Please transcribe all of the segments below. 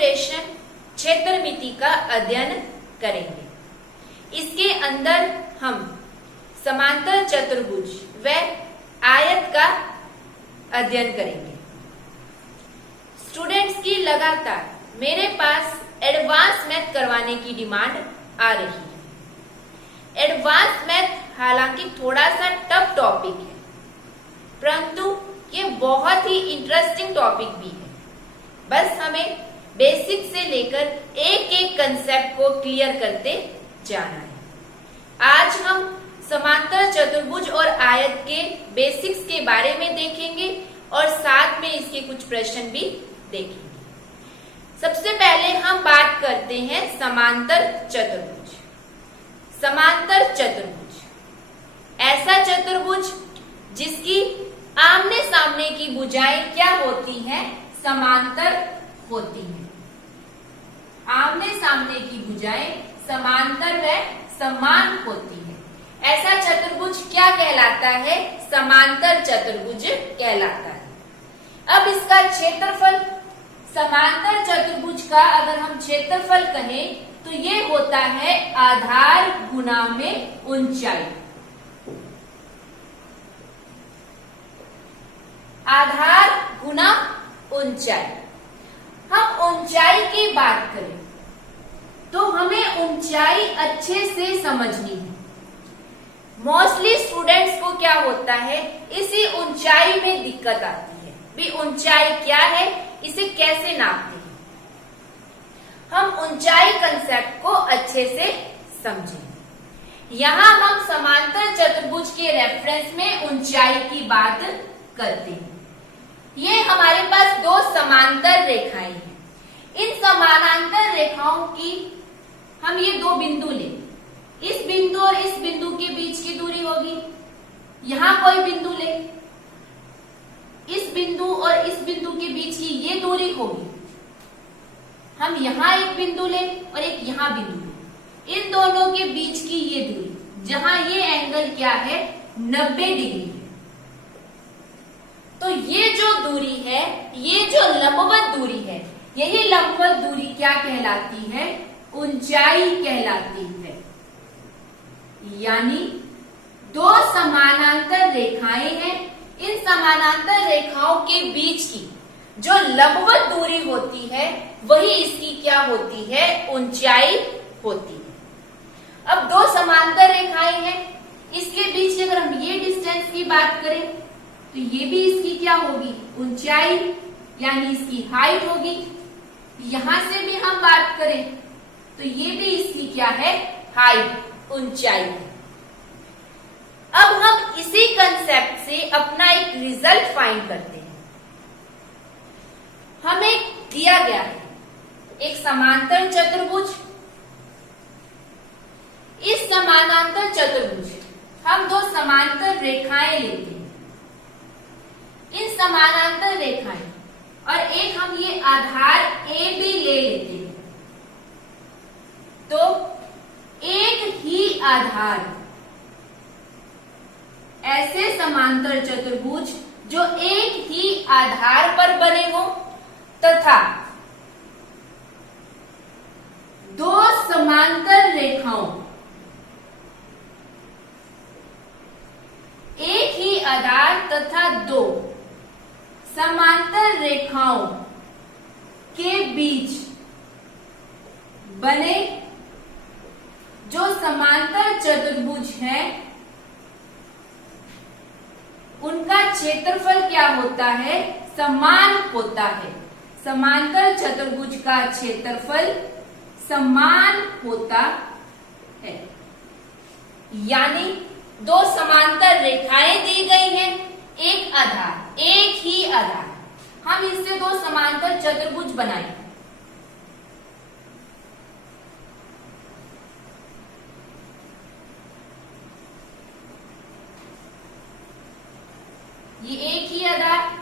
फिगुरेशन क्षेत्रमिति का अध्ययन करेंगे। इसके अंदर हम समांतर चतुर्भुज व आयत का अध्ययन करेंगे। स्टूडेंट्स की लगातार मेरे पास एडवांस मैथ करवाने की डिमांड आ रही है। एडवांस मैथ हालांकि थोड़ा सा टफ टॉपिक है, परंतु ये बहुत ही इंटरेस्टिंग टॉपिक भी है। बस हमें बेसिक से लेकर एक एक कंसेप्ट को क्लियर करते जाना है। आज हम समांतर चतुर्भुज और आयत के बेसिक्स के बारे में देखेंगे और साथ में इसके कुछ प्रश्न भी देखेंगे। सबसे पहले हम बात करते हैं समांतर चतुर्भुज। समांतर चतुर्भुज ऐसा चतुर्भुज जिसकी आमने सामने की भुजाएं क्या होती हैं? समांतर होती हैं। आमने सामने की भुजाएं समांतर व समान होती है। ऐसा चतुर्भुज क्या कहलाता है? समांतर चतुर्भुज कहलाता है। अब इसका क्षेत्रफल, समांतर चतुर्भुज का अगर हम क्षेत्रफल कहें तो ये होता है आधार गुना में ऊंचाई। आधार गुना ऊंचाई। हम ऊंचाई की बात करें तो हमें ऊंचाई अच्छे से समझनी है। मोस्टली स्टूडेंट्स को क्या होता है, इसी ऊंचाई में दिक्कत आती है। भी ऊंचाई क्या है, इसे कैसे नापते हैं? हम ऊंचाई कंसेप्ट को अच्छे से समझें। यहां हम समांतर चतुर्भुज के रेफरेंस में ऊंचाई की बात करते हैं। ये हमारे पास दो समांतर रेखाएं हैं। इन समानांतर रेखाओं की हम ये दो बिंदु लें। इस बिंदु और इस बिंदु के बीच की दूरी होगी। यहां कोई बिंदु ले, इस बिंदु और इस बिंदु के बीच की ये दूरी होगी। हम यहां एक बिंदु लें और एक यहां बिंदु लें। इन दोनों के बीच की ये दूरी, जहां ये एंगल क्या है, 90 डिग्री है। तो ये जो दूरी है, ये जो लंबवत दूरी है, यही लंबवत दूरी क्या कहलाती है? ऊंचाई कहलाती है। यानी दो समानांतर रेखाएं हैं। इन समानांतर रेखाओं के बीच की जो लंबवत दूरी होती है, वही इसकी क्या होती है? ऊंचाई होती है। अब दो समांतर रेखाएं हैं, इसके बीच की अगर हम ये डिस्टेंस की बात करें तो ये भी इसकी क्या होगी? ऊंचाई, यानी इसकी हाइट होगी। यहां से भी हम बात करें तो ये भी इसकी क्या है? हाइट, ऊंचाई है। अब हम इसी कंसेप्ट से अपना एक रिजल्ट फाइंड करते हैं। हमें दिया गया है एक समांतर चतुर्भुज। इस समानांतर चतुर्भुज हम दो समांतर रेखाएं लेते हैं। इन समानांतर रेखाएं और एक हम ये आधार ए भी ले लेते हैं। तो एक ही आधार, ऐसे समांतर चतुर्भुज जो एक ही आधार पर बने हो तथा दो समांतर रेखाओं, एक ही आधार तथा दो समांतर रेखाओं के बीच बने जो समांतर चतुर्भुज हैं, उनका क्षेत्रफल क्या होता है? समान होता है। समांतर चतुर्भुज का क्षेत्रफल समान होता है। यानी दो समांतर रेखाएं दी गई हैं, एक आधार, एक ही आधार। हम इससे दो समांतर चतुर्भुज बनाएं। ये एक ही आधार,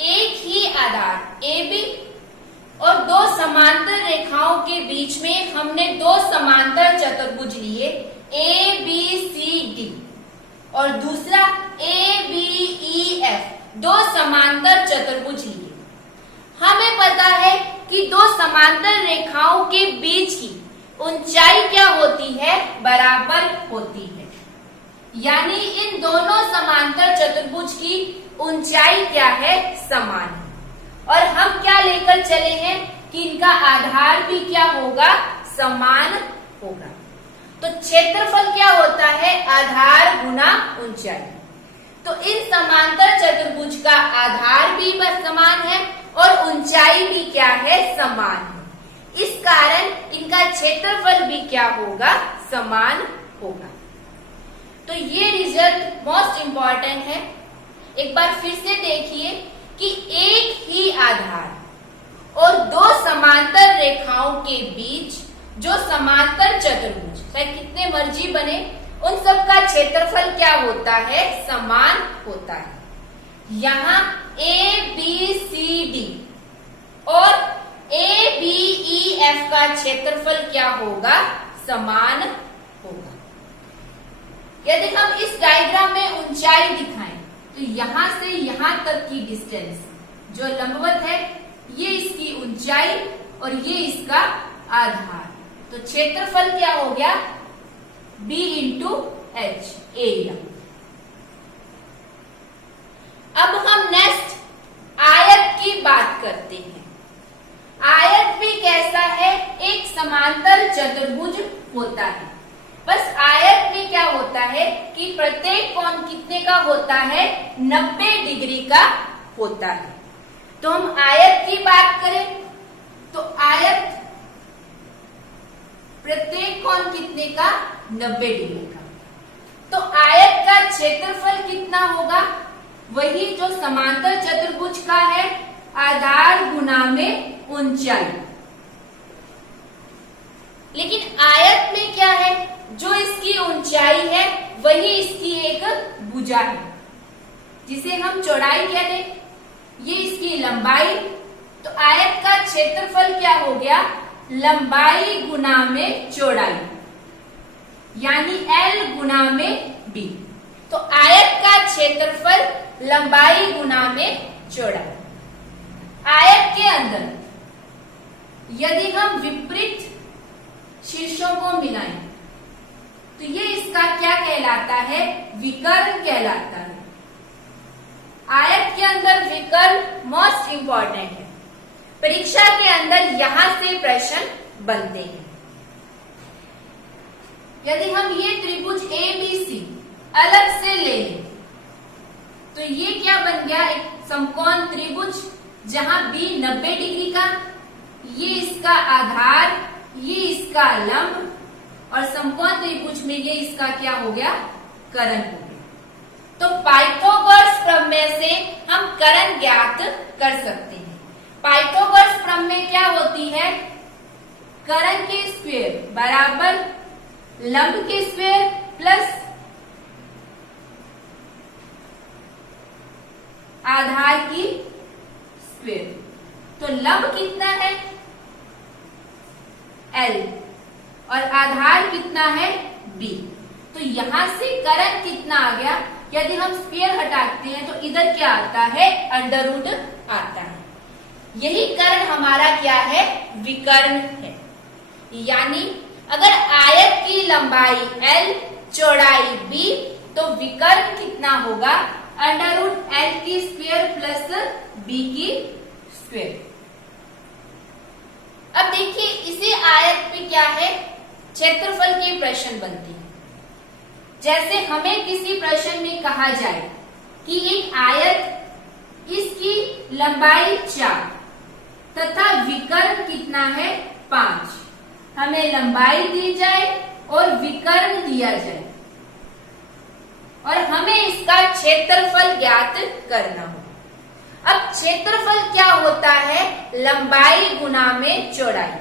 एक ही आधार ए बी और दो समांतर रेखाओं के बीच में हमने दो समांतर चतुर्भुज लिए ए बी सी डी और दूसरा ए बी ई एफ, दो समांतर चतुर्भुज लिए। हमें पता है कि दो समांतर रेखाओं के बीच की ऊंचाई क्या होती है, बराबर होती है। यानी इन दोनों समांतर चतुर्भुज की ऊंचाई क्या है, समान है। और हम क्या लेकर चले हैं कि इनका आधार भी क्या होगा, समान होगा। तो क्षेत्रफल क्या होता है, आधार गुना ऊंचाई। तो इन समांतर चतुर्भुज का आधार भी समान है और ऊंचाई भी क्या है, समान है। इस कारण इनका क्षेत्रफल भी क्या होगा, समान होगा। तो ये रिजल्ट मोस्ट इंपॉर्टेंट है। एक बार फिर से देखिए कि एक ही आधार और दो समांतर रेखाओं के बीच जो समांतर चतुर्भुज चाहे कितने मर्जी बने, उन सब का क्षेत्रफल क्या होता है, समान होता है। यहाँ ए बी सी डी और ए बी ई एफ का क्षेत्रफल क्या होगा, समान होगा। यदि हम इस डायग्राम में ऊंचाई दिखाएं तो यहां से यहां तक की डिस्टेंस जो लंबवत है, ये इसकी ऊंचाई और ये इसका आधार। तो क्षेत्रफल क्या हो गया, B इंटू एच, एरिया। अब हम नेक्स्ट आयत की बात करते हैं। आयत भी कैसा है, एक समांतर चतुर्भुज होता है। बस आयत में क्या होता है कि प्रत्येक कोण कितने का होता है, 90 डिग्री का होता है। तो हम आयत की बात करें तो आयत प्रत्येक कोण कितने का, 90 डिग्री का। तो आयत का क्षेत्रफल कितना होगा, वही जो समांतर चतुर्भुज का है, आधार गुना में ऊंचाई। लेकिन आयत में क्या है, जो इसकी ऊंचाई है वही इसकी एक भुजा है, जिसे हम चौड़ाई कहते हैं। ये इसकी लंबाई। तो आयत का क्षेत्रफल क्या हो गया, लंबाई गुना में चौड़ाई, यानी L गुना में B। तो आयत का क्षेत्रफल लंबाई गुना में चौड़ाई। आयत के अंदर यदि हम विपरीत शीर्षों को मिलाएं तो ये इसका क्या कहलाता है, विकर्ण कहलाता है। आयत के अंदर विकर्ण मोस्ट इंपॉर्टेंट है। परीक्षा के अंदर यहां से प्रश्न बनते हैं। यदि हम ये त्रिभुज ABC अलग से ले लें तो ये क्या बन गया, एक समकोण त्रिभुज जहां B 90 डिग्री का, ये इसका आधार, ये इसका लंब, और समकोण त्रिभुज में ये इसका क्या हो गया, कर्ण हो गया। तो पाइथागोरस प्रमेय से हम कर्ण ज्ञात कर सकते हैं। पाइथागोरस प्रमेय क्या होती है, कर्ण के स्क्वायर बराबर लंब के स्क्वायर प्लस आधार की स्क्वायर। तो लंब कितना है, L, और आधार कितना है, B। तो यहां से कर्ण कितना आ गया, यदि हम स्क्वायर हटाते हैं तो इधर क्या आता है, अंडर रूट आता है। यही कर्ण हमारा क्या है, विकर्ण है। यानी अगर आयत की लंबाई L, चौड़ाई B, तो विकर्ण कितना होगा, अंडर रूट L की स्क्वायर प्लस B की स्क्वायर। अब देखिए इसी आयत पे क्या है, क्षेत्रफल के प्रश्न बनते हैं। जैसे हमें किसी प्रश्न में कहा जाए कि एक आयत, इसकी लंबाई 4 तथा विकर्ण कितना है, 5। हमें लंबाई दी जाए और विकर्ण दिया जाए और हमें इसका क्षेत्रफल ज्ञात करना हो। अब क्षेत्रफल क्या होता है, लंबाई गुना में चौड़ाई।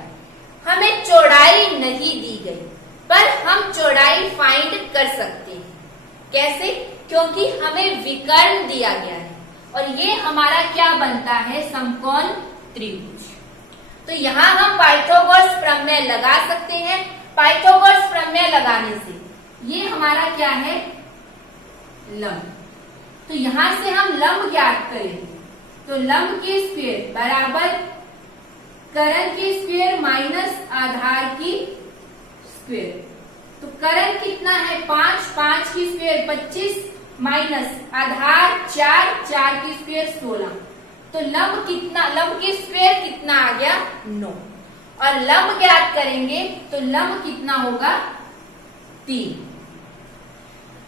हमें चौड़ाई नहीं दी गई पर हम चौड़ाई फाइंड कर सकते हैं। कैसे, क्योंकि हमें विकर्ण दिया गया है और ये हमारा क्या बनता है, समकोण त्रिभुज। तो तो यहाँ हम पाइथागोरस प्रमेय लगा सकते हैं। पाइथागोरस प्रमेय लगाने से ये हमारा क्या है, लंब। तो यहां से हम लंब ज्ञात करेंगे। तो लंब की स्क्वायर बराबर करण की स्क्वायर माइनस आधार की स्क्वायर। तो करण कितना है 5, 5 की स्क्वायर 25 माइनस आधार 4, 4 की स्क्वायर 16। तो लंब कितना, लंब की स्क्वायर कितना आ गया 9। और लंब ज्ञात करेंगे तो लंब कितना होगा 3।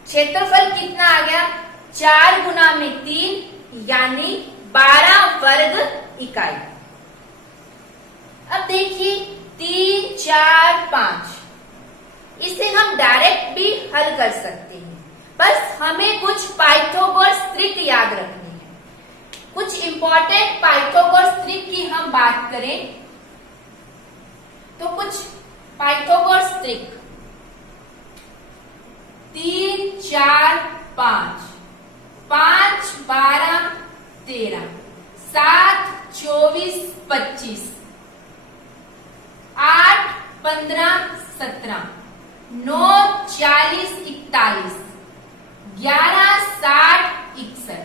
क्षेत्रफल कितना आ गया 4 गुना में 3 यानी 12 वर्ग इकाई। अब देखिए 3, 4, 5 इसे हम डायरेक्ट भी हल कर सकते हैं, बस हमें कुछ पाइथागोरस ट्रिक याद रखनी है। कुछ इंपॉर्टेंट पाइथागोरस ट्रिक की हम बात करें तो कुछ पाइथागोरस ट्रिक 3, 4, 5, 5, 12, 13, 7, 24, 25, 8, 15, 17, 9, 40, 41, 11, 60, 61।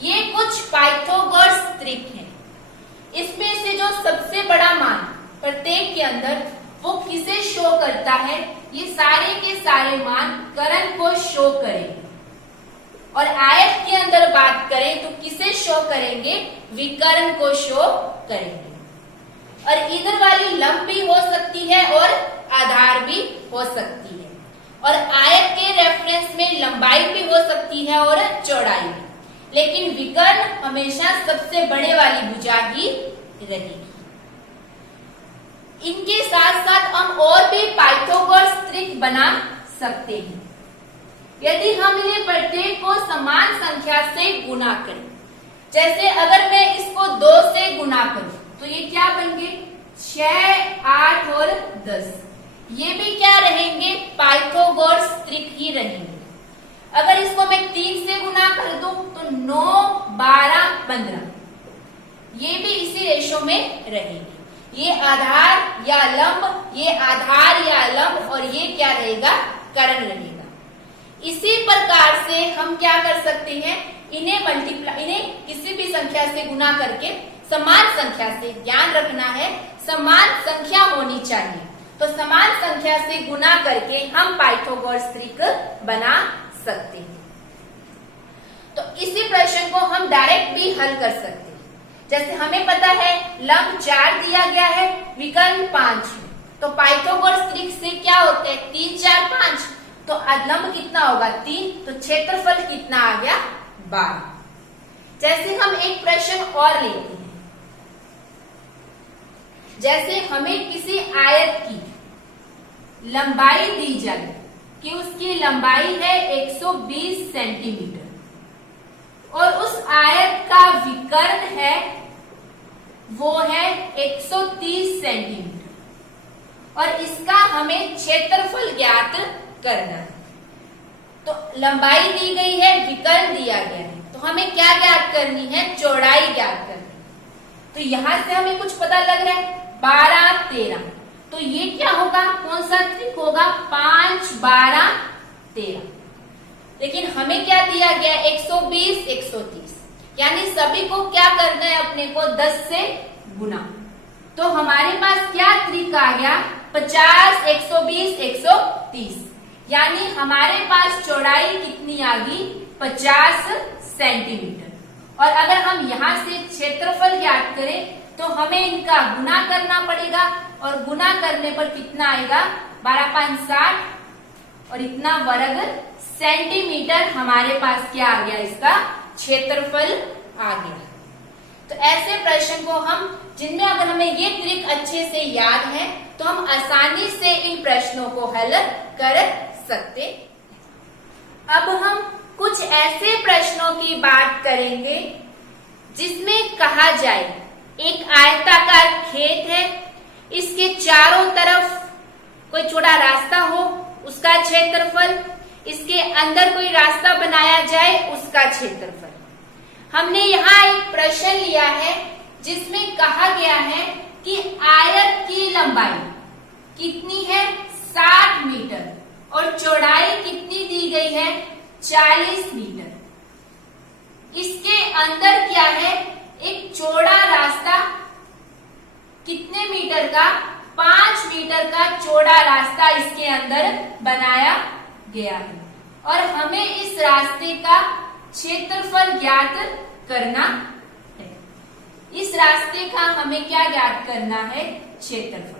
ये कुछ पाइथागोरस ट्रिक हैं। इसमें से जो सबसे बड़ा मान प्रत्येक के अंदर वो किसे शो करता है, ये सारे के सारे मान करण को शो करेंगे। और आयत के अंदर बात करें तो किसे शो करेंगे, विकर्ण को शो करेंगे। और इधर वाली लंब भी हो सकती है और आधार भी हो सकती है। और आयत के रेफरेंस में लंबाई भी हो सकती है और चौड़ाई भी, लेकिन विकर्ण हमेशा सबसे बड़े वाली भुजा ही रहेगी। इनके साथ साथ हम और भी पाइथागोरस ट्रिक बना सकते हैं। यदि हम इन्हें प्रत्येक को समान संख्या से गुना करें, जैसे अगर मैं इसको 2 से गुना करूं तो ये क्या बन गए 6, 8 और 10। ये भी क्या रहेंगे, पाइथागोरस ट्रिक ही रहेंगे। अगर इसको मैं 3 से गुना कर दूं तो 9, 12, 15 ये भी इसी रेशो में रहेंगे। ये आधार या लंब, ये आधार या लंब और ये क्या रहेगा, करण रहेगा। इसी प्रकार से हम क्या कर सकते हैं, इन्हें किसी भी संख्या से गुना करके समान संख्या से, ध्यान रखना है समान संख्या होनी चाहिए। तो समान संख्या से गुना करके हम पाइथागोरस ट्रिक बना सकते हैं। तो इसी प्रश्न को हम डायरेक्ट भी हल कर सकते हैं। जैसे हमें पता है लंब 4 दिया गया है, विकर्ण 5 है, तो पाइथागोरस ट्रिक से क्या होता है 3, 4, 5, तो लंब कितना होगा 3, तो क्षेत्रफल कितना आ गया 12। जैसे हम एक प्रश्न और लेते हैं, जैसे हमें किसी आयत की लंबाई दी जाए कि उसकी लंबाई है 120 सेंटीमीटर और उस आयत का विकर्ण है वो है 130 सेंटीमीटर और इसका हमें क्षेत्रफल ज्ञात करना है। तो लंबाई दी गई है, विकर्ण दिया गया है, तो हमें क्या ज्ञात करनी है, चौड़ाई ज्ञात करनी है। तो यहां से हमें कुछ पता लग रहा है 12, 13, तो ये क्या होगा, कौन सा ट्रिक होगा 5, 12, 13। लेकिन हमें क्या दिया गया 120, 130, यानी सभी को क्या करना है, अपने को 10 से गुना। तो हमारे पास क्या ट्रिक आ गया 50, 120, 130, यानी हमारे पास चौड़ाई कितनी आ गई 50 सेंटीमीटर। और अगर हम यहाँ से क्षेत्रफल ज्ञात करें तो हमें इनका गुना करना पड़ेगा और गुना करने पर कितना आएगा 12, 5, 60 और इतना वर्ग सेंटीमीटर हमारे पास क्या आ गया, इसका क्षेत्रफल आ गया। तो ऐसे प्रश्न को हम, जिनमें अगर हमें ये ट्रिक अच्छे से याद है तो हम आसानी से इन प्रश्नों को हल कर सकते। अब हम कुछ ऐसे प्रश्नों की बात करेंगे जिसमें कहा जाए एक आयताकार खेत है, इसके चारों तरफ कोई छोटा रास्ता हो उसका क्षेत्रफल, इसके अंदर कोई रास्ता बनाया जाए उसका क्षेत्रफल। हमने यहाँ एक प्रश्न लिया है जिसमें कहा गया है कि आयत की लंबाई कितनी है 60 मीटर और चौड़ाई कितनी दी गई है 40 मीटर। इसके अंदर क्या है, एक चौड़ा रास्ता कितने मीटर का 5 मीटर का चौड़ा रास्ता इसके अंदर बनाया गया है और हमें इस रास्ते का क्षेत्रफल ज्ञात करना है। इस रास्ते का हमें क्या ज्ञात करना है, क्षेत्रफल।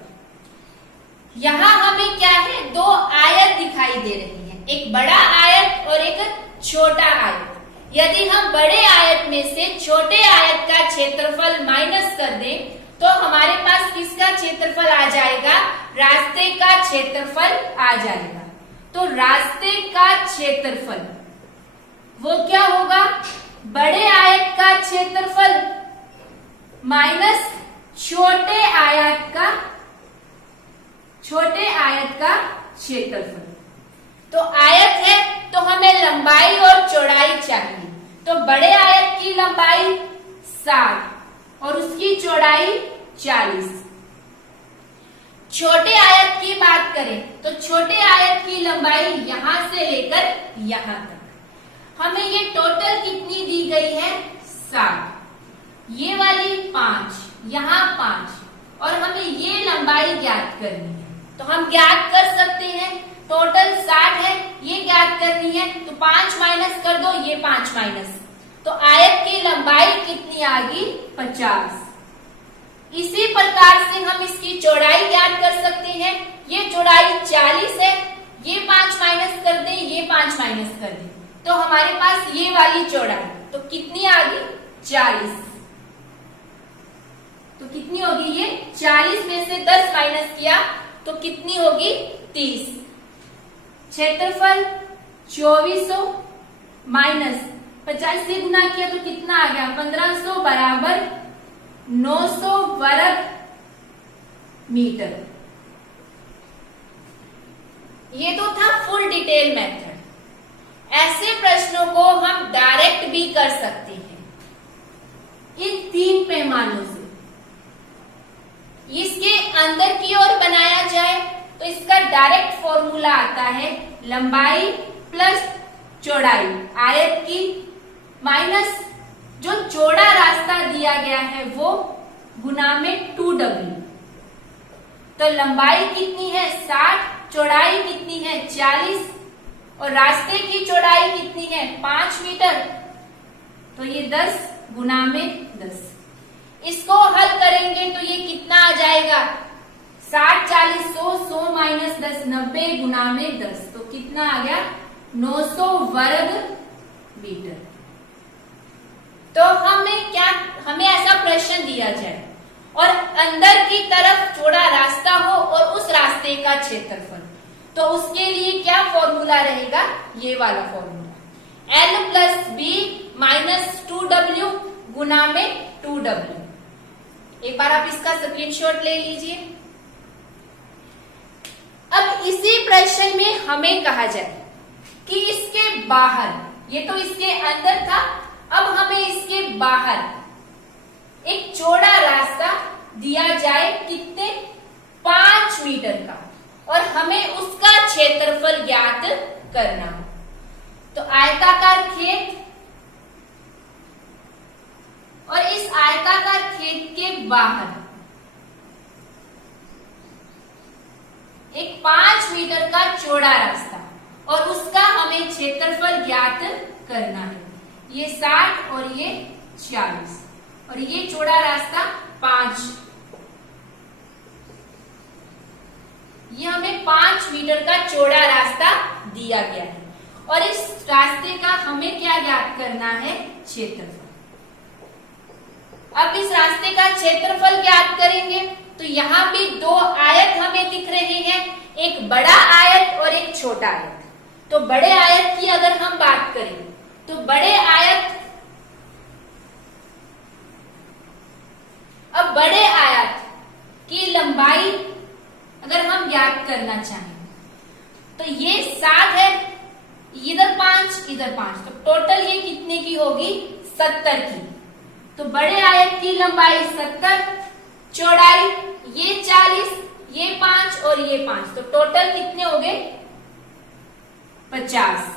यहां हमें क्या है, दो आयत दिखाई दे रही हैं, एक बड़ा आयत और एक छोटा आयत। यदि हम बड़े आयत में से छोटे आयत का क्षेत्रफल माइनस कर दें तो हमारे पास किसका क्षेत्रफल आ जाएगा, रास्ते का क्षेत्रफल आ जाएगा। तो रास्ते का क्षेत्रफल वो क्या होगा, बड़े आयत का क्षेत्रफल माइनस छोटे आयत का क्षेत्रफल। तो आयत है तो हमें लंबाई और चौड़ाई चाहिए, तो बड़े आयत की लंबाई 60 और उसकी चौड़ाई 40। छोटे आयत की बात करें तो छोटे आयत की लंबाई यहां से लेकर यहां तक हमें ये टोटल कितनी दी गई है 60, ये वाली 5, यहाँ 5 और हमें ये लंबाई ज्ञात करनी है। तो हम ज्ञात कर सकते हैं, टोटल 60 है, ये ज्ञात करनी है तो 5 माइनस कर दो, ये 5 माइनस, तो आयत की लंबाई कितनी आ गई 50। इसी प्रकार से हम इसकी चौड़ाई ज्ञात कर सकते हैं, ये चौड़ाई 40 है, ये 5 माइनस कर दें, ये 5 माइनस कर दें, तो हमारे पास ये वाली चौड़ाई तो कितनी आ गई 40। तो कितनी होगी ये 40 में से 10 माइनस किया तो कितनी होगी 30। क्षेत्रफल 2400 माइनस 50 से गुना किया तो कितना आ गया 1500 बराबर 900 वर्ग मीटर। ये तो था फुल डिटेल मेथड। ऐसे प्रश्नों को हम डायरेक्ट भी कर सकते हैं इन 3 पैमानों से। इसके अंदर की ओर बनाया जाए तो इसका डायरेक्ट फॉर्मूला आता है लंबाई प्लस चौड़ाई आयत की माइनस जो चौड़ा रास्ता दिया गया है वो गुना में 2w। तो लंबाई कितनी है 60, चौड़ाई कितनी है 40 और रास्ते की चौड़ाई कितनी है 5 मीटर, तो ये 10 गुना में 10। इसको हल करेंगे तो ये कितना आ जाएगा 60 40 100 100 माइनस 10 90 गुना में 10, तो कितना आ गया 900 वर्ग मीटर। तो हमें ऐसा प्रश्न दिया जाए और अंदर की तरफ चौड़ा रास्ता हो और उस रास्ते का क्षेत्रफल, तो उसके लिए क्या फॉर्मूला रहेगा, ये वाला formula L plus B minus 2w गुना में 2w। एक बार आप इसका स्क्रीनशॉट ले लीजिए। अब इसी प्रश्न में हमें कहा जाए कि इसके बाहर, ये तो इसके अंदर था, अब हमें इसके बाहर एक चौड़ा रास्ता दिया जाए कितने 5 मीटर का और हमें उसका क्षेत्रफल ज्ञात करना हो। तो आयताकार खेत और इस आयताकार खेत के बाहर एक 5 मीटर का चौड़ा रास्ता और उसका हमें क्षेत्रफल ज्ञात करना है। ये 60 और ये 40 और ये चौड़ा रास्ता 5, ये हमें 5 मीटर का चौड़ा रास्ता दिया गया है और इस रास्ते का हमें क्या ज्ञात करना है, क्षेत्रफल। अब इस रास्ते का क्षेत्रफल ज्ञात करेंगे तो यहाँ भी 2 आयत हमें दिख रहे हैं, एक बड़ा आयत और एक छोटा आयत। तो बड़े आयत की अगर हम बात करें तो बड़े आयत, अब बड़े आयत की लंबाई अगर हम ज्ञात करना चाहें तो ये 7 है, इधर 5 इधर 5, तो टोटल ये कितने की होगी 70 की। तो बड़े आयत की लंबाई 70 चौड़ाई ये 40, ये 5 और ये 5, तो टोटल कितने हो गए 50।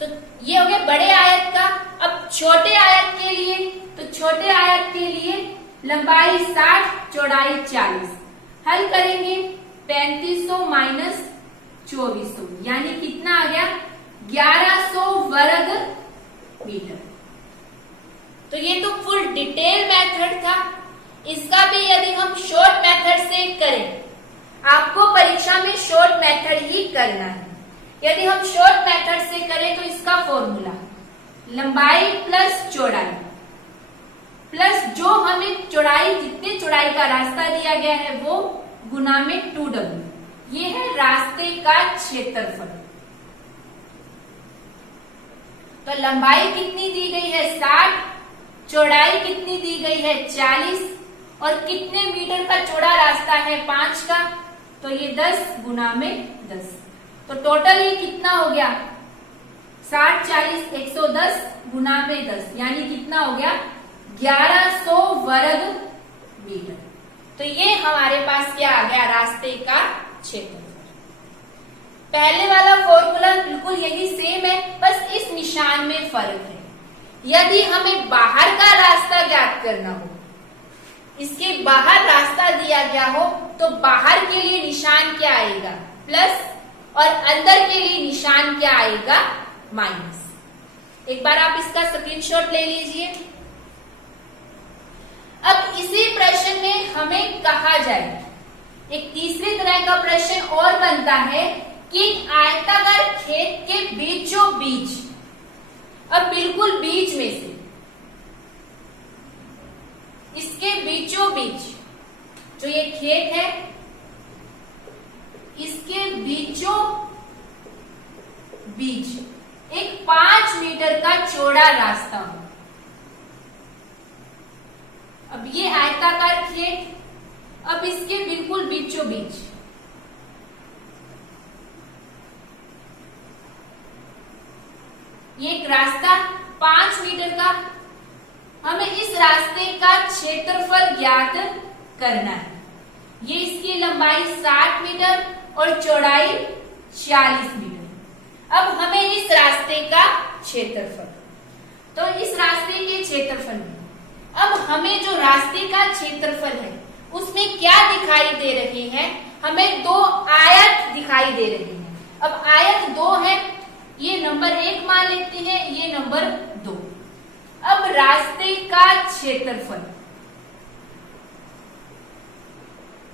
तो ये हो गया बड़े आयत का। अब छोटे आयत के लिए, तो छोटे आयत के लिए लंबाई 60, चौड़ाई 40। हल करेंगे 3500 माइनस 2400, यानी कितना आ गया 1100 वर्ग मीटर। तो ये तो फुल डिटेल मेथड था। इसका भी यदि हम शॉर्ट मेथड से करें, आपको परीक्षा में शॉर्ट मेथड ही करना है। यदि हम शॉर्ट मेथड से करें तो इसका फॉर्मूला लंबाई प्लस चौड़ाई प्लस जो हमें चौड़ाई, जितने चौड़ाई का रास्ता दिया गया है वो गुना में 2w, ये है रास्ते का क्षेत्रफल। तो लंबाई कितनी दी गई है 60, चौड़ाई कितनी दी गई है 40 और कितने मीटर का चौड़ा रास्ता है 5 का, तो ये 10 गुना में 10। तो टोटल ये कितना हो गया 60, 40, 110 गुना में 10, यानी कितना हो गया 1100 वर्ग मीटर। तो ये हमारे पास क्या आ गया रास्ते का क्षेत्रफल। पहले वाला फॉर्मूला बिल्कुल यही सेम है, बस इस निशान में फर्क है। यदि हमें बाहर का रास्ता ज्ञात करना हो, इसके बाहर रास्ता दिया गया हो, तो बाहर के लिए निशान क्या आएगा प्लस और अंदर के लिए निशान क्या आएगा माइनस। एक बार आप इसका स्क्रीनशॉट ले लीजिए। अब इसी प्रश्न में हमें कहा जाए, एक तीसरी तरह का प्रश्न और बनता है कि आयताकार खेत के बीचों बीच, अब बिल्कुल बीच में से, इसके बीचों बीच जो ये खेत है, इसके बीचों बीच एक 5 मीटर का चौड़ा रास्ता हो। अब ये आयताकार खेत, अब इसके बिल्कुल बीचों बीच ये एक रास्ता 5 मीटर का, हमें इस रास्ते का क्षेत्रफल ज्ञात करना है। ये इसकी लंबाई 60 मीटर और चौड़ाई 40 मीटर। अब हमें इस रास्ते का क्षेत्रफल, तो इस रास्ते के क्षेत्रफल में अब हमें जो रास्ते का क्षेत्रफल है उसमें क्या दिखाई दे रही है, हमें 2 आयत दिखाई दे रही है। अब आयत 2 है, ये नंबर 1 मान लेते हैं, ये नंबर 2। अब रास्ते का क्षेत्रफल,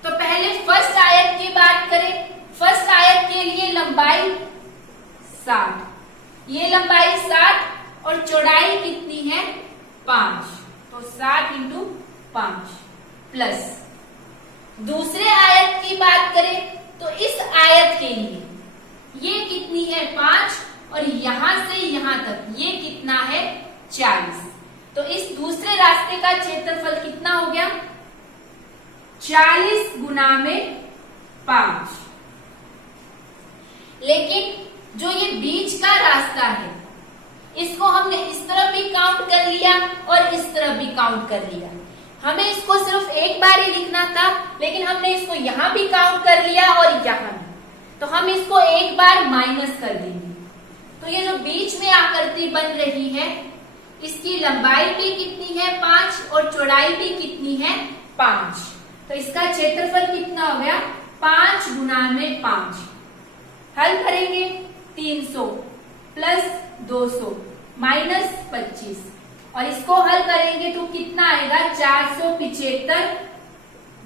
तो पहले फर्स्ट आयत की बात करें। फर्स्ट आयत के लिए लंबाई 60, ये लंबाई 60 और चौड़ाई कितनी है 5, तो 60 इंटू 5 प्लस दूसरे आयत की बात करें तो इस आयत के लिए ये कितनी है 5 और यहां से यहां तक ये कितना है 40। तो इस दूसरे रास्ते का क्षेत्रफल कितना हो गया 40 गुना में 5। लेकिन जो ये बीच का रास्ता है इसको हमने इस तरफ भी काउंट कर लिया और इस तरफ भी काउंट कर लिया। हमें इसको सिर्फ एक बार ही लिखना था, लेकिन हमने इसको यहां भी काउंट कर लिया और यहां भी, तो हम इसको एक बार माइनस कर देंगे। तो ये जो बीच में आकृति बन रही है इसकी लंबाई भी कितनी है 5 और चौड़ाई भी कितनी है 5। तो इसका क्षेत्रफल कितना हो गया 5 गुना में 5। हल करेंगे 300 प्लस 200 माइनस 25 और इसको हल करेंगे तो कितना आएगा 475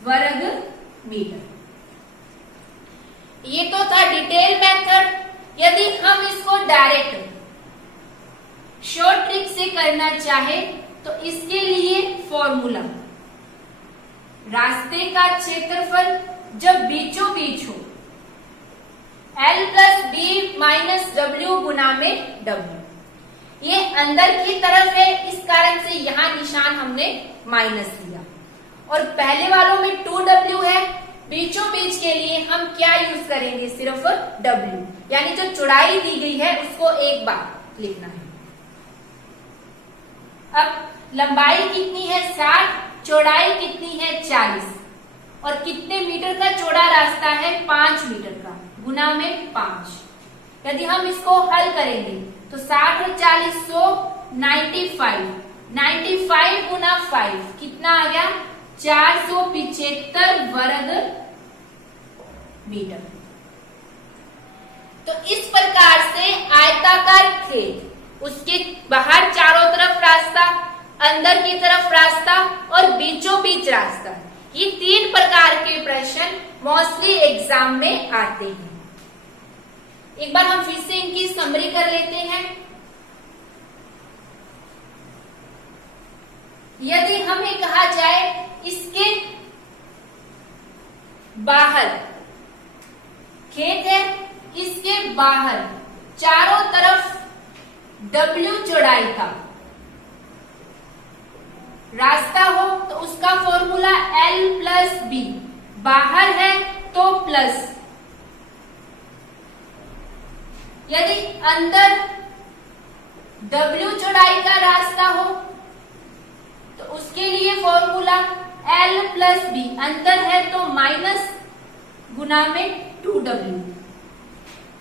वर्ग मीटर। ये तो था डिटेल मेथड। यदि हम इसको डायरेक्ट शॉर्ट ट्रिक से करना चाहे तो इसके लिए फॉर्मूला रास्ते का क्षेत्रफल जब बीचों बीच हो L प्लस बी माइनस डब्ल्यू गुना में W। ये अंदर की तरफ है, इस कारण से यहां निशान हमने माइनस लिया। और पहले वालों में 2W है, बीचों बीच के लिए हम क्या यूज करेंगे सिर्फ W, यानी जो चौड़ाई दी गई है उसको एक बार लिखना है। अब लंबाई कितनी है 60 चौड़ाई कितनी है 40 और कितने मीटर का चौड़ा रास्ता है 5 मीटर का, गुना में 5। यदि हम इसको हल करेंगे तो 60 और 40 100, 95 गुना 5 कितना आ गया 475 वर्ग मीटर। तो इस प्रकार से आयताकार खेत, उसके बाहर चारों तरफ रास्ता, अंदर की तरफ रास्ता और बीचों बीच रास्ता, ये 3 प्रकार के प्रश्न मोस्टली एग्जाम में आते हैं। एक बार हम फिर से इनकी समरी कर लेते हैं। यदि हमें कहा जाए इसके बाहर खेत है, इसके बाहर चारों तरफ W चौड़ाई का रास्ता हो तो उसका फॉर्मूला L+B, बाहर है तो प्लस, यदि अंदर W चौड़ाई का रास्ता हो तो उसके लिए फॉर्मूला L+B, अंदर है तो माइनस गुना में 2W,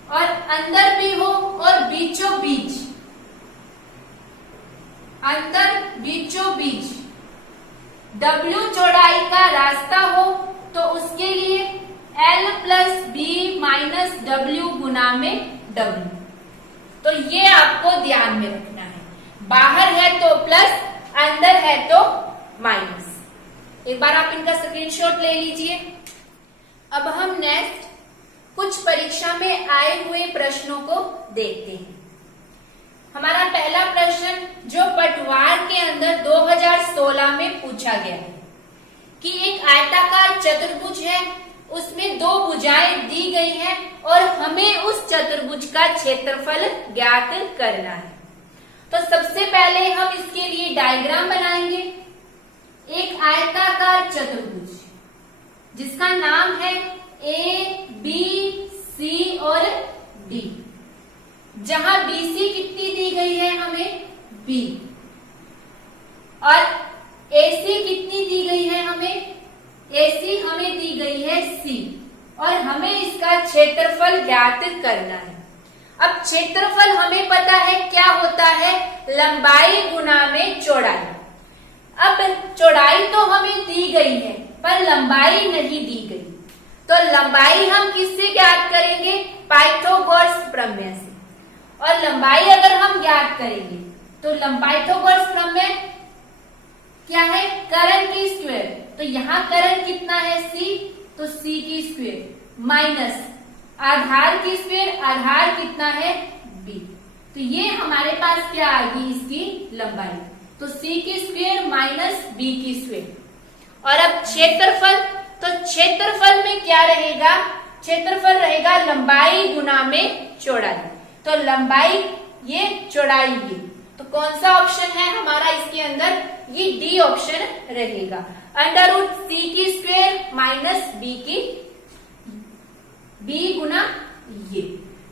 और अंदर भी हो और बीचों बीच, अंदर बीचों बीच W चौड़ाई का रास्ता हो तो उसके लिए L+B माइनस W गुना में W। तो ये आपको ध्यान में रखना है, बाहर है तो प्लस, अंदर है तो माइनस। एक बार आप इनका स्क्रीनशॉट ले लीजिए। अब हम नेक्स्ट कुछ परीक्षा में आए हुए प्रश्नों को देखते हैं। हमारा पहला प्रश्न जो पटवार के अंदर 2016 में पूछा गया है कि एक आयताकार चतुर्भुज है, उसमें 2 भुजाएं दी गई हैं और हमें उस चतुर्भुज का क्षेत्रफल ज्ञात करना है। तो सबसे पहले हम इसके लिए डायग्राम बनाएंगे। एक आयताकार चतुर्भुज जिसका नाम है ABC और D, जहां BC कितनी दी गई है हमें B, और AC कितनी दी गई है हमें, AC हमें दी गई है C, और हमें इसका क्षेत्रफल ज्ञात करना है। अब क्षेत्रफल हमें पता है क्या होता है, लंबाई गुना में चौड़ाई। अब चौड़ाई तो हमें दी गई है पर लंबाई नहीं दी गई, तो लंबाई हम किससे ज्ञात करेंगे, पाइथागोरस प्रमेय से। और लंबाई अगर हम ज्ञात करेंगे तो पाइथागोरस प्रमेय क्या है, कर्ण की स्क्वायर, तो यहाँ कर्ण कितना है C, तो C की स्क्वायर माइनस आधार की स्क्वायर, आधार कितना है B, तो ये हमारे पास क्या आ गई इसकी लंबाई, तो C की स्क्वायर माइनस B की स्क्वायर। और अब क्षेत्रफल, तो क्षेत्रफल में क्या रहेगा, क्षेत्रफल रहेगा लंबाई गुना में चौड़ाई, तो लंबाई ये चौड़ाई ये, तो कौन सा ऑप्शन है हमारा इसके अंदर, ये D ऑप्शन रहेगा, √C की स्क्वायर माइनस B गुना ये,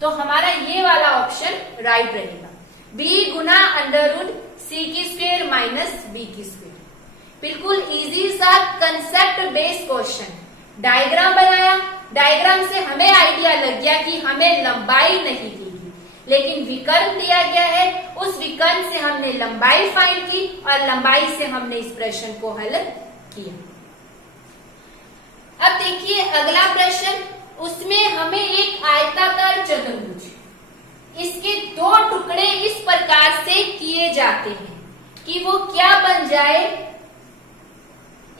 तो हमारा ये वाला ऑप्शन राइट रहेगा, B गुना √C की स्क्वायर माइनस B की स्क्वायर। बिल्कुल इजी सा कंसेप्ट बेस्ड क्वेश्चन, डायग्राम बनाया, डायग्राम से हमें आइडिया लग गया कि हमें लंबाई नहीं दी गई, लेकिन विकर्ण दिया गया है, उस विकर्ण से हमने लंबाई फाइंड की और लंबाई से हमने इस प्रश्न को हल किया। अब देखिए अगला प्रश्न, उसमें हमें एक आयताकार चतुर्भुज, इसके 2 टुकड़े इस प्रकार से किए जाते हैं कि वो क्या बन जाए,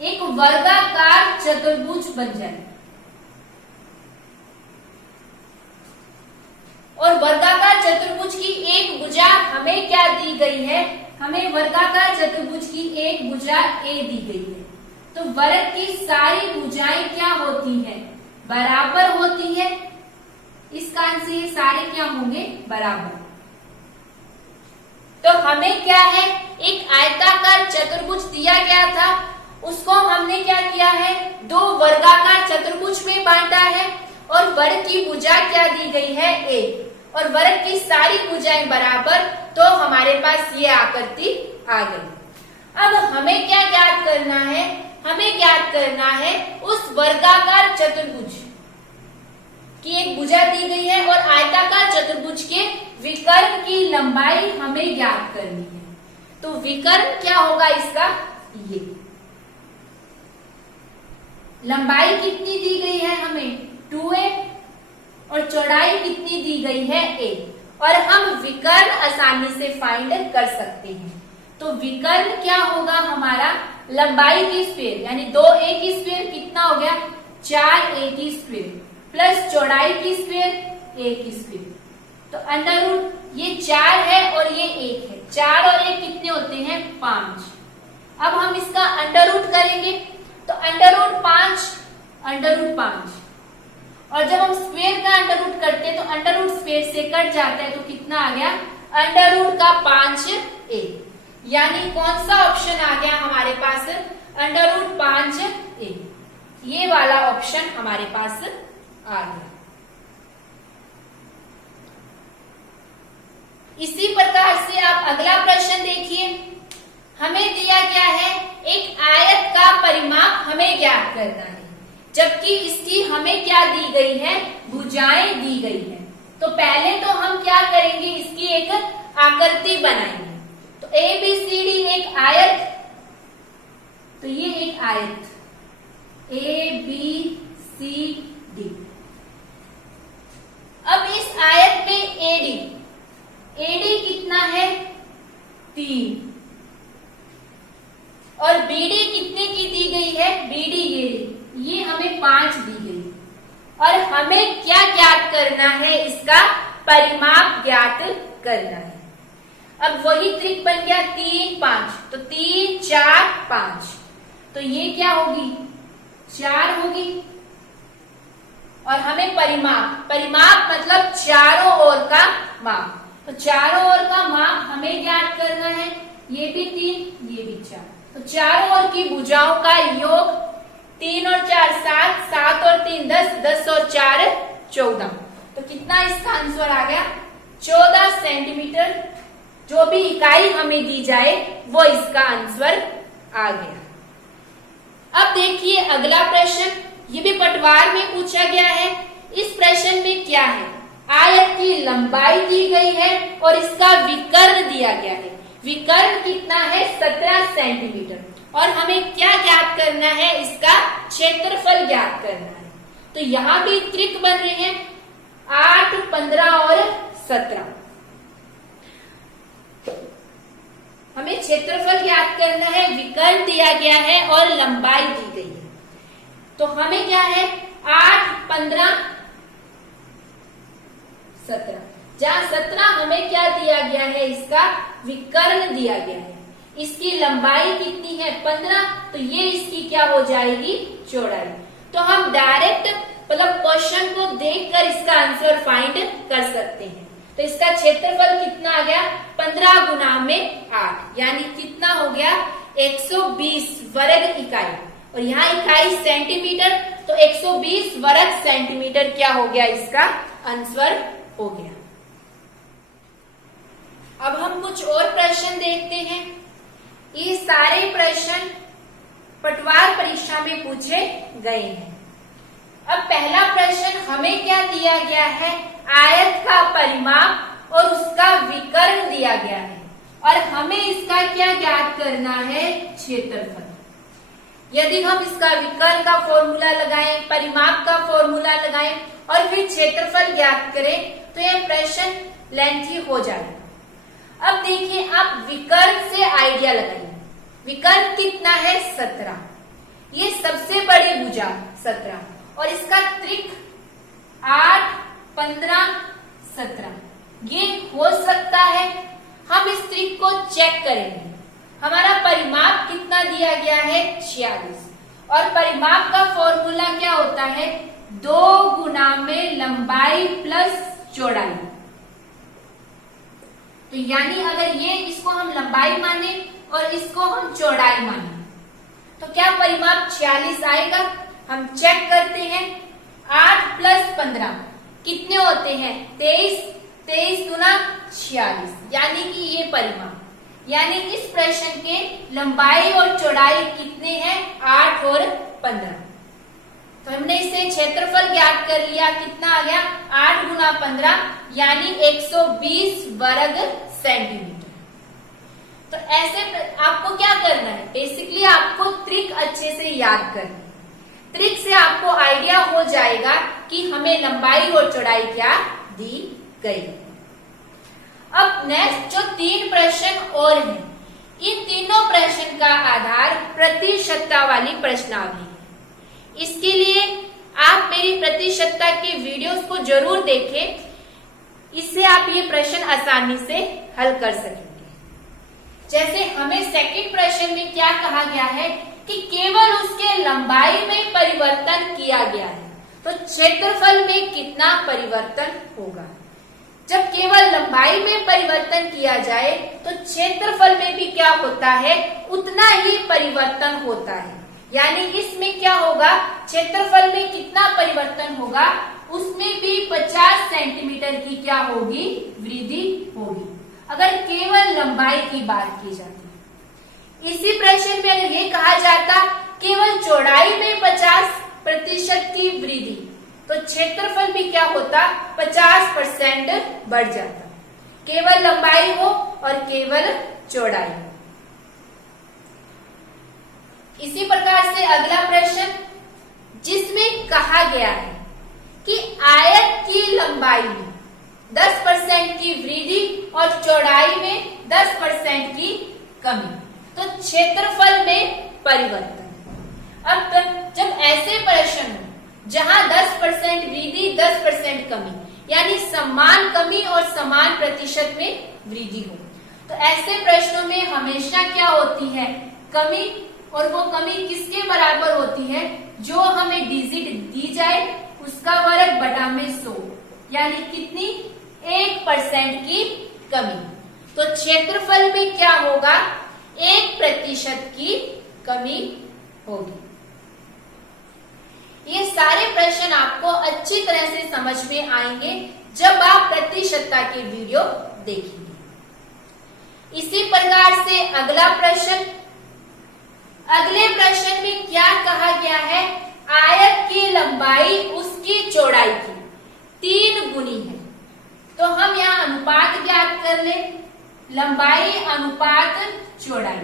एक वर्गाकार चतुर्भुज बन जाए। और वर्गाकार चतुर्भुज की एक भुजा हमें क्या दी गई है, हमें वर्गाकार चतुर्भुज की एक भुजा A दी गई है, तो वर्ग की सारी भुजाएं क्या होती हैं, बराबर होती है। इस कारण से ये सारे क्या होंगे, बराबर। तो हमें क्या है, एक आयताकार चतुर्भुज दिया गया था, उसको हमने क्या किया है, 2 वर्गाकार चतुर्भुज में बांटा है, और वर्ग की भुजा क्या दी गई है, A, और वर्ग की सारी भुजाएं बराबर, तो हमारे पास ये आकृति आ गई। अब हमें क्या ज्ञात करना है, हमें ज्ञात करना है उस वर्गाकार चतुर्भुज की एक भुजा दी गई है और आयताकार चतुर्भुज के विकर्ण की लंबाई हमें ज्ञात करनी है। तो विकर्ण क्या होगा इसका, ये लंबाई कितनी दी गई है हमें 2a और चौड़ाई कितनी दी गई है a, और हम विकर्ण आसानी से फाइंड कर सकते हैं। तो विकर्ण क्या होगा हमारा, लंबाई की स्क्वायर यानी 2a की स्क्वायर कितना हो गया 4a की स्क्वायर प्लस चौड़ाई की स्क्वायर a की स्क्वायर। तो अंडर रूट ये 4 है और ये 1 है, 4 और 1 कितने होते हैं 5। अब हम इसका अंडर रूट करेंगे तो अंडर रूट 5 और जब हम स्क्वायर का अंडर रूट करते हैं तो अंडर रूट स्क्वायर से कट जाता है तो कितना आ गया अंडर रूट का 5a, यानी कौन सा ऑप्शन आ गया हमारे पास अंडर रूट 5a, ये वाला ऑप्शन हमारे पास आ गया। इसी प्रकार से आप अगला प्रश्न देखिए, हमें दिया गया है एक आयत का परिमाप हमें ज्ञात करना है, जबकि इसकी हमें क्या दी गई है, भुजाएं दी गई है। तो पहले तो हम क्या करेंगे, इसकी एक आकृति बनाएंगे। तो ABCD एक आयत, तो ये एक आयत ABCD। अब इस आयत में AD कितना है 3 और BD कितने की दी गई है, BD ये हमें 5 दी गई, और हमें क्या ज्ञात करना है, इसका परिमाप ज्ञात करना है। अब वही ट्रिक बन गया 3 5, तो 3 4 5, तो ये क्या होगी 4 होगी, और हमें परिमाप मतलब चारों ओर का माप, तो चारों ओर का माप हमें ज्ञात करना है। ये भी 3 ये भी 4, तो चारों ओर की भुजाओं का योग 3 और 4 7, 7 और 3 10, 10 और 4 14, तो कितना इसका आंसर आ गया 14 सेंटीमीटर। जो भी इकाई हमें दी जाए वो इसका आंसर आ गया। अब देखिए अगला प्रश्न, ये भी पटवार में पूछा गया है। इस प्रश्न में क्या है, आयत की लंबाई दी गई है और इसका विकर्ण दिया गया है। विकर्ण कितना है 17 सेंटीमीटर, और हमें क्या ज्ञात करना है, इसका क्षेत्रफल ज्ञात करना है। तो यहां भी त्रिक बन रहे हैं 8 15 और 17, हमें क्षेत्रफल ज्ञात करना है, विकर्ण दिया गया है और लंबाई दी गई है। तो हमें क्या है 8 15 17, जहां 17 हमें क्या दिया गया है, इसका विकर्ण दिया गया है। इसकी लंबाई कितनी है 15, तो ये इसकी क्या हो जाएगी चौड़ाई। तो हम डायरेक्ट मतलब क्वेश्चन को देखकर इसका आंसर फाइंड कर सकते हैं। तो इसका क्षेत्रफल कितना आ गया 15 गुना में 8, यानी कितना हो गया 120 वर्ग इकाई, और यहाँ इकाई सेंटीमीटर, तो 120 वर्ग सेंटीमीटर क्या हो गया, इसका आंसर हो गया। अब हम कुछ और प्रश्न देखते हैं। ये सारे प्रश्न पटवार परीक्षा में पूछे गए हैं। अब पहला प्रश्न हमें क्या दिया गया है, आयत का परिमाप और उसका विकर्ण दिया गया है, और हमें इसका क्या ज्ञात करना है, क्षेत्रफल। यदि हम इसका विकर्ण का फॉर्मूला लगाएं, परिमाप का फॉर्मूला लगाएं और फिर क्षेत्रफल ज्ञात करें तो यह प्रश्न लेंथी हो जाएगा। अब देखिए आप विकर्ण से आइडिया लगाइए। विकर्ण कितना है 17, ये सबसे बड़ी भुजा 17, और इसका त्रिक 8 15 17, ये हो सकता है। हम इस त्रिक को चेक करेंगे। हमारा परिमाप कितना दिया गया है 46, और परिमाप का फॉर्मूला क्या होता है 2 गुना में लंबाई प्लस चौड़ाई। तो यानी अगर ये इसको हम लंबाई माने और इसको हम चौड़ाई माने तो क्या परिमाप 46 आएगा। हम चेक करते हैं 8 प्लस 15 कितने होते हैं 23, 23 गुना 46, यानी कि ये परिमाप, यानी इस प्रश्न के लंबाई और चौड़ाई कितने हैं? 8 और 15। तो हमने इससे क्षेत्रफल ज्ञात कर लिया, कितना आ गया? 8 गुना 15 यानी 120 वर्ग सेंटीमीटर। तो ऐसे आपको क्या करना है? बेसिकली आपको ट्रिक अच्छे से याद करनी है। ट्रिक से आपको आइडिया हो जाएगा कि हमें लंबाई और चौड़ाई क्या दी गई। अब नेक्स्ट जो 3 प्रश्न और हैं, इन तीनों प्रश्न का आधार प्रतिशतता वाली प्रश्नावली है। इसके लिए आप मेरी प्रतिशतता के वीडियोस को जरूर देखें, इससे आप ये प्रश्न आसानी से हल कर सकेंगे। जैसे हमें सेकंड प्रश्न में क्या कहा गया है कि केवल उसके लंबाई में परिवर्तन किया गया है, तो क्षेत्रफल में कितना परिवर्तन होगा? जब केवल लंबाई में परिवर्तन किया जाए तो क्षेत्रफल में भी क्या होता है? उतना ही परिवर्तन होता है। यानी इसमें क्या होगा? क्षेत्रफल में कितना परिवर्तन होगा? उसमें भी 50 सेंटीमीटर की क्या होगी? वृद्धि होगी, अगर केवल लंबाई की बात की जाती। इसी प्रश्न में अगर ये कहा जाता केवल चौड़ाई में 50% की वृद्धि, तो क्षेत्रफल भी क्या होता? 50% बढ़ जाता, केवल लंबाई हो और केवल चौड़ाई हो। इसी प्रकार से अगला प्रश्न, जिसमें कहा गया है कि आयत की लंबाई में 10% की वृद्धि और चौड़ाई में 10% की कमी, तो क्षेत्रफल में परिवर्तन। अब जब ऐसे प्रश्न हो जहां 10% वृद्धि 10% कमी, यानी समान कमी और समान प्रतिशत में वृद्धि हो, तो ऐसे प्रश्नों में हमेशा क्या होती है? कमी, और वो कमी किसके बराबर होती है? जो हमें डिजिट दी जाए उसका वर्ग बटा में 100, यानी कितनी? 1% की कमी। तो क्षेत्रफल में क्या होगा? 1% की कमी होगी। ये सारे प्रश्न आपको अच्छी तरह से समझ में आएंगे जब आप प्रतिशतता के वीडियो देखेंगे। इसी प्रकार से अगला प्रश्न, अगले प्रश्न में क्या कहा गया है? आयत की लंबाई उसकी चौड़ाई की 3 गुनी है। तो हम यहाँ अनुपात ज्ञात कर ले, लंबाई अनुपात चौड़ाई।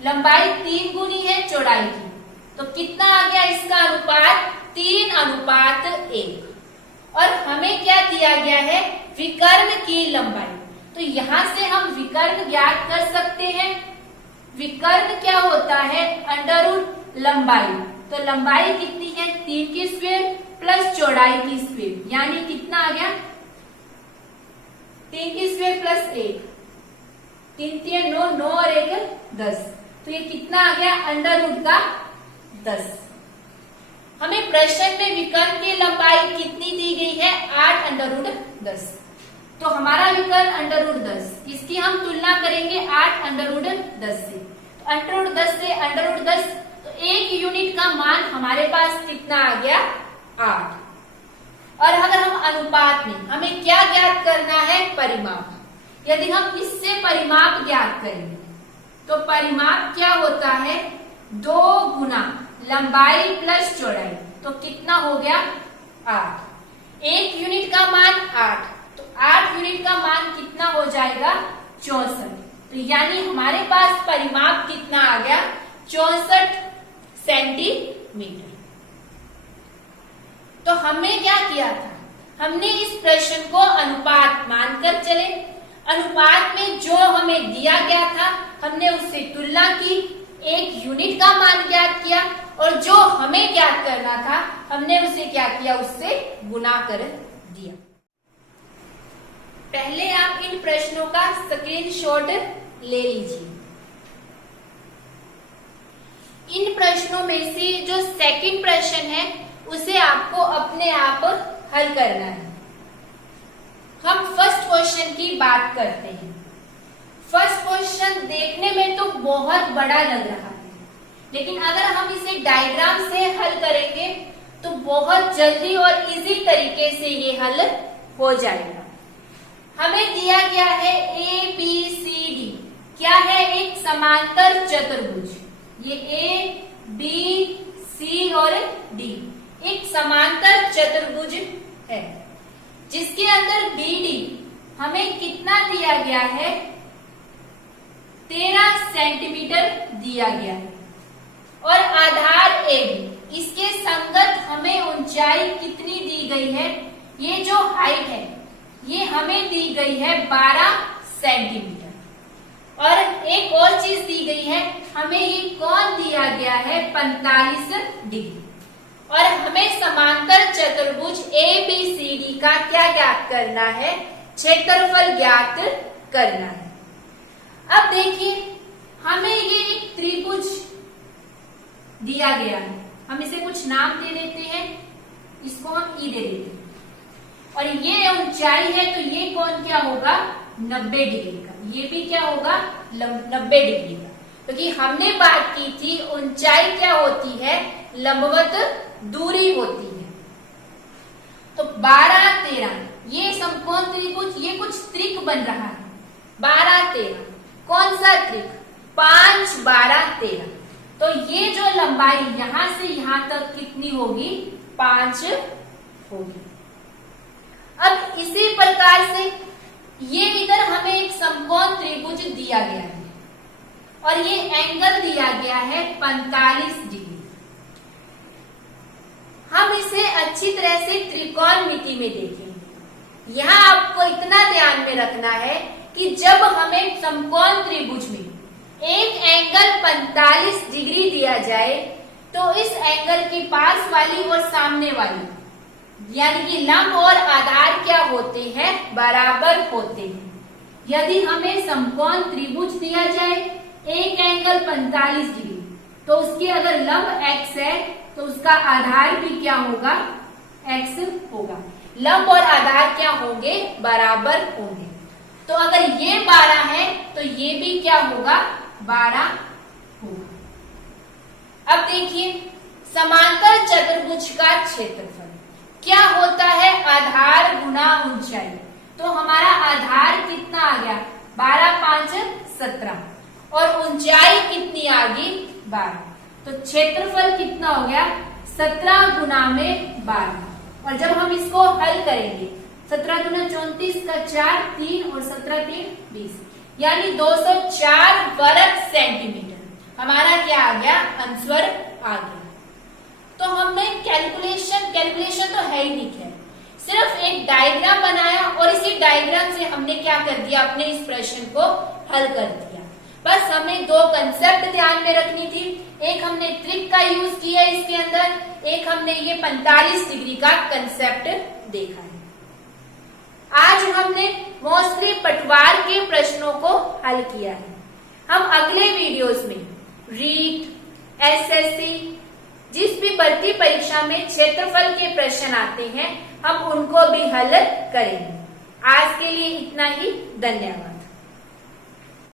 लंबाई 3 गुनी है चौड़ाई की, तो कितना आ गया इसका अनुपात? 3:1। और हमें क्या दिया गया है? विकर्ण की लंबाई। तो यहां से हम विकर्ण ज्ञात कर सकते हैं। विकर्ण क्या होता है? अंडररूट लंबाई। तो लंबाई कितनी है? 3 की स्क्वायर प्लस चौड़ाई की स्क्वायर, यानी कितना आ गया? 3 की स्क्वायर प्लस 1, 3 3 9, 9 और 1 10, तो ये कितना आ गया? अंडररूट का 10। हमें प्रश्न में विकर्ण की लंबाई कितनी दी गई है? 8√10। तो हमारा विकर्ण √10, इसकी हम तुलना करेंगे 8√10 से। तो √10 से √10, तो 1 यूनिट का मान हमारे पास कितना आ गया? 8। और अगर हम अनुपात में, हमें क्या ज्ञात करना है? परिमाप। यदि हम इससे परिमाप ज्ञात करेंगे तो परिमाप क्या होता है? 2 गुना लंबाई प्लस चौड़ाई, तो कितना हो गया? 8। 1 यूनिट का मान 8, तो 8 यूनिट का मान कितना हो जाएगा? 64। तो यानी हमारे पास परिमाप कितना आ गया? 64 सेंटीमीटर। तो हमने क्या किया था? हमने इस प्रश्न को अनुपात मानकर चले। अनुपात में जो हमें दिया गया था हमने उससे तुलना की, 1 यूनिट का मान ज्ञात किया, और जो हमें ज्ञात करना था हमने उसे क्या किया? उससे गुना कर दिया। पहले आप इन प्रश्नों का स्क्रीनशॉट ले लीजिए। इन प्रश्नों में से जो सेकंड प्रश्न है उसे आपको अपने आप हल करना है। हम फर्स्ट क्वेश्चन की बात करते हैं। फर्स्ट क्वेश्चन देखने में तो बहुत बड़ा लग रहा है, लेकिन अगर हम इसे डायग्राम से हल करेंगे तो बहुत जल्दी और इजी तरीके से ये हल हो जाएगा। हमें दिया गया है ABCD क्या है? एक समांतर चतुर्भुज। ये ए, बी, सी और डी एक समांतर चतुर्भुज है, जिसके अंदर बीडी हमें कितना दिया गया है? 13 सेंटीमीटर दिया गया है। और आधार ए, इसके संगत हमें ऊंचाई कितनी दी गई है? ये जो हाइट है ये हमें दी गई है 12 सेंटीमीटर। और एक और चीज दी गई है, हमें ये कोण दिया गया है 45 डिग्री। और हमें समांतर चतुर्भुज ABCD का क्या ज्ञात करना है? क्षेत्रफल ज्ञात करना है। अब देखिए, हमें ये एक त्रिभुज दिया गया है, हम इसे कुछ नाम दे देते हैं, इसको हम ई दे देते हैं। और ये ऊंचाई है तो ये कोण क्या होगा? 90 डिग्री का। ये भी क्या होगा? 90 डिग्री का। क्योंकि हमने बात की थी ऊंचाई क्या होती है? लंबवत दूरी होती है। तो 12, 13 ये समकोण त्रिभुज, ये कुछ त्रिक बन रहा है। 12, 13 कौन सा त्रिक? 5, 12, 13। तो ये जो लंबाई यहां से यहां तक कितनी होगी? 5 होगी। अब इसी प्रकार से ये इधर हमें एक समकोण त्रिभुज दिया गया है और ये एंगल दिया गया है 45 डिग्री। हम इसे अच्छी तरह से त्रिकोणमिति में देखेंगे। यहाँ आपको इतना ध्यान में रखना है कि जब हमें समकोण त्रिभुज में एक एंगल 45 डिग्री दिया जाए तो इस एंगल के पास वाली और सामने वाली यानी कि लंब और आधार क्या होते हैं? बराबर होते हैं। यदि हमें समकोण त्रिभुज दिया जाए एक एंगल 45 डिग्री तो उसके अगर लंब x है तो उसका आधार भी क्या होगा? x होगा। लंब और आधार क्या होंगे? बराबर होंगे। तो अगर ये 12 है तो ये भी क्या होगा? 12 होगा। अब देखिए, समांतर चतुर्भुज का क्षेत्रफल क्या होता है? आधार गुना ऊंचाई। तो हमारा आधार कितना आ गया? 12, 5, 17 और ऊंचाई कितनी आ गई? 12। तो क्षेत्रफल कितना हो गया? 17 गुना में 12। और जब हम इसको हल करेंगे 17 दूना 34 का 4, 3 और 17 3 20 यानी 204 वर्ग सेंटीमीटर हमारा क्या आ गया? आंसर आ गया। तो हमने कैलकुलेशन तो है ही नहीं है, सिर्फ एक डायग्राम बनाया और इसी डायग्राम से हमने क्या कर दिया? अपने इस प्रश्न को हल कर दिया। बस हमें दो कंसेप्ट ध्यान में रखनी थी। एक हमने ट्रिक का यूज किया इसके अंदर, एक हमने ये 45 डिग्री का कंसेप्ट देखा है। आज हमने मोस्टली पटवार के प्रश्नों को हल किया है। हम अगले वीडियोस में रीट, SSC जिस भी भर्ती परीक्षा में क्षेत्रफल के प्रश्न आते हैं हम उनको भी हल करेंगे। आज के लिए इतना ही। धन्यवाद।